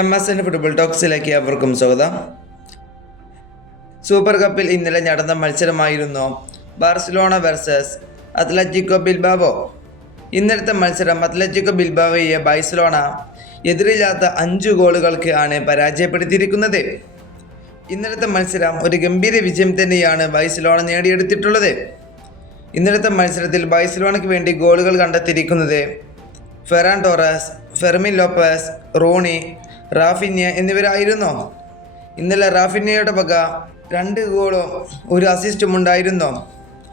M S N football ടോക്സിലേക്ക് അവർക്കും സ്വാഗതം. സൂപ്പർ കപ്പിൽ ഇന്നലെ നടന്ന മത്സരമായിരുന്നു ബാർസലോണ വേഴ്സസ് അത്ലറ്റിക്കോ ബിൽബാവോ. ഇന്നലത്തെ മത്സരം അത്ലറ്റിക്കോ ബിൽബാവോയെ ബാഴ്സലോണ എതിരില്ലാത്ത അഞ്ച് ഗോളുകൾക്ക് ആണ് പരാജയപ്പെടുത്തിയിരിക്കുന്നത്. ഇന്നലത്തെ മത്സരം ഒരു ഗംഭീര വിജയം തന്നെയാണ് ബാഴ്സലോണ നേടിയെടുത്തിട്ടുള്ളത്. ഇന്നലത്തെ മത്സരത്തിൽ ബാഴ്സലോണയ്ക്ക് വേണ്ടി ഗോളുകൾ കണ്ടെത്തിയിരിക്കുന്നത് Ferran Torres Fermin Lopez Roony Raphinha എന്നിവരായിരുന്നു. ഇന്നലെ റാഫിന്യയുടെ വക രണ്ട് ഗോളും ഒരു അസിസ്റ്റും ഉണ്ടായിരുന്നു.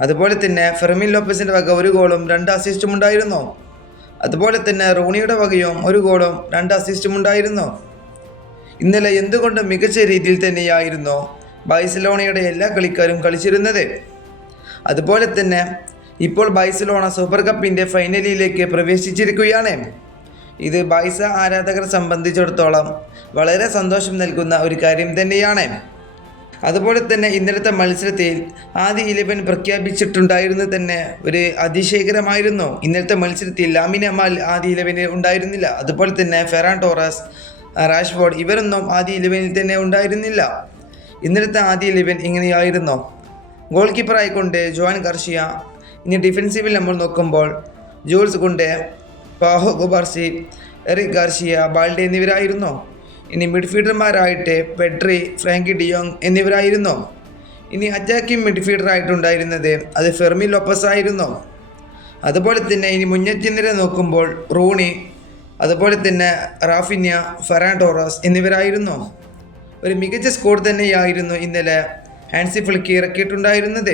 അതുപോലെ തന്നെ ഫെർമിൻ ലോപ്പസിന്റെ വക ഒരു ഗോളും രണ്ട് അസിസ്റ്റും ഉണ്ടായിരുന്നു. അതുപോലെ തന്നെ റോണിയുടെ വകയും ഒരു ഗോളും രണ്ട് അസിസ്റ്റും ഉണ്ടായിരുന്നു. ഇന്നലെ എന്തുകൊണ്ടും മികച്ച രീതിയിൽ തന്നെയായിരുന്നു ബൈസലോണയുടെ എല്ലാ കളിക്കാരും കളിച്ചിരുന്നത്? അതുപോലെ തന്നെ ഇപ്പോൾ ബൈസലോണ സൂപ്പർ കപ്പിന്റെ ഫൈനലിലേക്ക് പ്രവേശിച്ചിരിക്കുകയാണ്. ഇത് ബൈസ ആരാധകരെ സംബന്ധിച്ചിടത്തോളം വളരെ സന്തോഷം നൽകുന്ന ഒരു കാര്യം തന്നെയാണ്. അതുപോലെ തന്നെ ഇന്നലത്തെ മത്സരത്തിൽ ആദ്യ ഇലവൻ പ്രഖ്യാപിച്ചിട്ടുണ്ടായിരുന്നത് തന്നെ ഒരു അതിശയകരമായിരുന്നു. ഇന്നലത്തെ മത്സരത്തിൽ ലാമിൻ അമാൽ ആദ്യ ഇലവനിൽ ഉണ്ടായിരുന്നില്ല. അതുപോലെ തന്നെ ഫെറാൻ ടോറസ് റാഷ്ഫോർഡ് ഇവരൊന്നും ആദ്യ ഇലവനിൽ തന്നെ ഉണ്ടായിരുന്നില്ല. ഇന്നലത്തെ ആദ്യ ഇലവൻ ഇങ്ങനെയായിരുന്നു. ഗോൾ കീപ്പറായിക്കൊണ്ട് ജോൻ ഗർഷിയ ഇനി ഡിഫൻസീവിൽ നമ്മൾ നോക്കുമ്പോൾ Jules Kounde Pau Cubarsi Eric Garcia Balde എന്നിവരായിരുന്നോ. ഇനി മിഡ്ഫീൽഡർമാരായിട്ട് പെട്രി ഫ്രാങ്കി ഡിയോങ് എന്നിവരായിരുന്നോ. ഇനി അറ്റാക്കിംഗ് മിഡ്ഫീൽഡറായിട്ടുണ്ടായിരുന്നത് അത് ഫെർമി ലോപ്പസ് ആയിരുന്നോ. അതുപോലെ തന്നെ ഇനി മുന്നേറ്റ നോക്കുമ്പോൾ റൂണി അതുപോലെ തന്നെ റാഫിന്യ ഫെറാൻ ടോറസ് എന്നിവരായിരുന്നു. ഒരു മികച്ച സ്കോർ തന്നെയായിരുന്നു ഇന്നലെ ഹാൻസി ഫ്ലിക്ക് ഇറക്കിയിട്ടുണ്ടായിരുന്നത്.